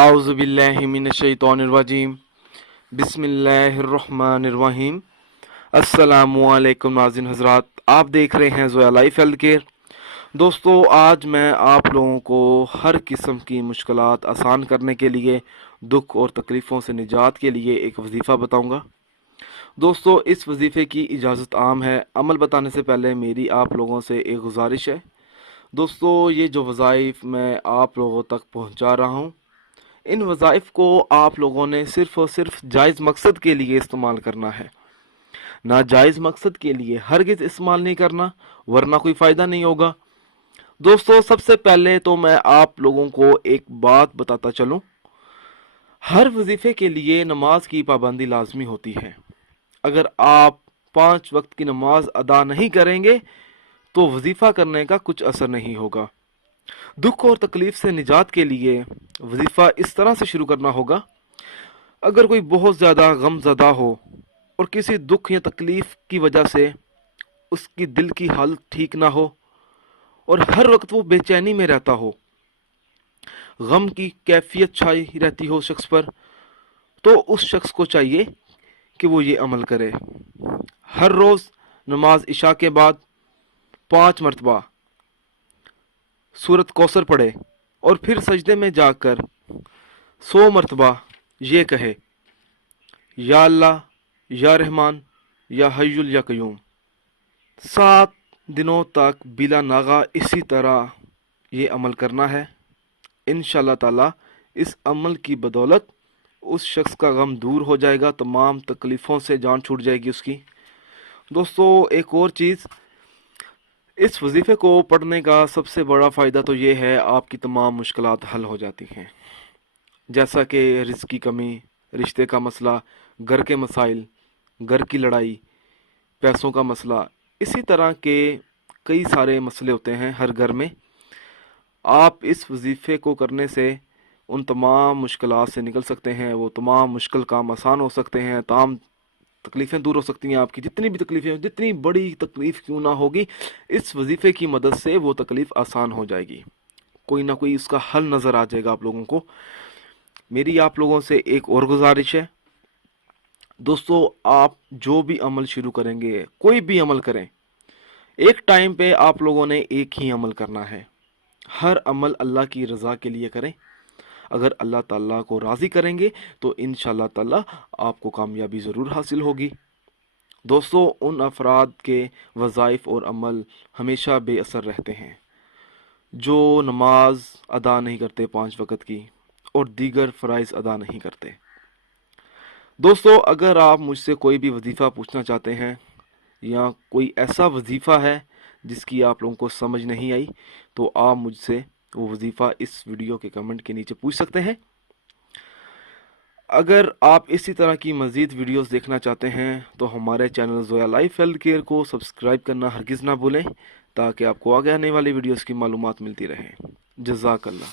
आउज़ुबिल्लाहिमिनश्शैतानिर्रजीम बिस्मिल्लाहिर्रहमानिर्रहीम। अस्सलामुअलैकुम नाज़रीन हज़रात, आप देख रहे हैं ज़ोया लाइफ हेल्थ केयर। दोस्तों, आज मैं आप लोगों को हर किस्म की मुश्किलात आसान करने के लिए, दुख और तकलीफ़ों से निजात के लिए एक वजीफ़ा बताऊंगा। दोस्तों, इस वजीफ़े की इजाज़त आम है। अमल बताने से पहले मेरी आप लोगों से एक गुजारिश है। दोस्तों, ये जो वज़ाइफ मैं आप लोगों तक पहुंचा रहा हूं, इन वज़ाइफ को आप लोगों ने सिर्फ़ और सिर्फ जायज़ मकसद के लिए इस्तेमाल करना है। नाजायज़ मकसद के लिए हरगिज़ इस्तेमाल नहीं करना, वरना कोई फ़ायदा नहीं होगा। दोस्तों, सबसे पहले तो मैं आप लोगों को एक बात बताता चलूं। हर वजीफ़े के लिए नमाज की पाबंदी लाजमी होती है। अगर आप 5 वक्त की नमाज अदा नहीं करेंगे तो वजीफ़ा करने का कुछ असर नहीं होगा। दुख और तकलीफ से निजात के लिए वजीफ़ा इस तरह से शुरू करना होगा। अगर कोई बहुत ज़्यादा गमज़दा हो और किसी दुख या तकलीफ की वजह से उसकी दिल की हालत ठीक ना हो और हर वक्त वो बेचैनी में रहता हो, गम की कैफियत छाई रहती हो शख्स पर, तो उस शख्स को चाहिए कि वो ये अमल करे। हर रोज़ नमाज इशा के बाद 5 मरतबा सूरत कौसर पढ़े और फिर सजदे में जाकर 100 मरतबा ये कहे, या अल्लाह, या रहमान, या हय्युल या कयूम। 7 दिनों तक बिला नागा इसी तरह ये अमल करना है। इंशाअल्लाह ताला इस अमल की बदौलत उस शख्स का गम दूर हो जाएगा, तमाम तकलीफ़ों से जान छूट जाएगी उसकी। दोस्तों, एक और चीज़, इस वजीफ़े को पढ़ने का सबसे बड़ा फ़ायदा तो ये है, आपकी तमाम मुश्किलात हल हो जाती हैं। जैसा कि रिज़्क़ की कमी, रिश्ते का मसला, घर के मसाइल, घर की लड़ाई, पैसों का मसला, इसी तरह के कई सारे मसले होते हैं हर घर में। आप इस वजीफ़े को करने से उन तमाम मुश्किलात से निकल सकते हैं। वो तमाम मुश्किल काम आसान हो सकते हैं, तमाम तकलीफ़ें दूर हो सकती हैं। आपकी जितनी भी तकलीफ़ें, जितनी बड़ी तकलीफ़ क्यों ना होगी, इस वजीफ़े की मदद से वो तकलीफ़ आसान हो जाएगी। कोई ना कोई उसका हल नज़र आ जाएगा आप लोगों को। मेरी आप लोगों से एक और गुजारिश है। दोस्तों, आप जो भी अमल शुरू करेंगे, कोई भी अमल करें, एक टाइम पे आप लोगों ने एक ही अमल करना है। हर अमल अल्लाह की रज़ा के लिए करें। अगर अल्लाह ताला को राज़ी करेंगे तो इंशाअल्लाह ताला आपको कामयाबी ज़रूर हासिल होगी। दोस्तों, उन अफराद के वज़ाइफ और अमल हमेशा बेअसर रहते हैं जो नमाज अदा नहीं करते 5 वक्त की और दीगर फ़राइज़ अदा नहीं करते। दोस्तों, अगर आप मुझसे कोई भी वजीफ़ा पूछना चाहते हैं या कोई ऐसा वजीफ़ा है जिसकी आप लोगों को समझ नहीं आई, तो आप मुझसे वो वजीफ़ा इस वीडियो के कमेंट के नीचे पूछ सकते हैं। अगर आप इसी तरह की मज़ीद वीडियोस देखना चाहते हैं तो हमारे channel Zoya life health care को सब्सक्राइब करना हरगिज़ ना भूलें, ताकि आपको आगे आने वाली वीडियोस की मालूमात मिलती रहे। जज़ाकल्लाह।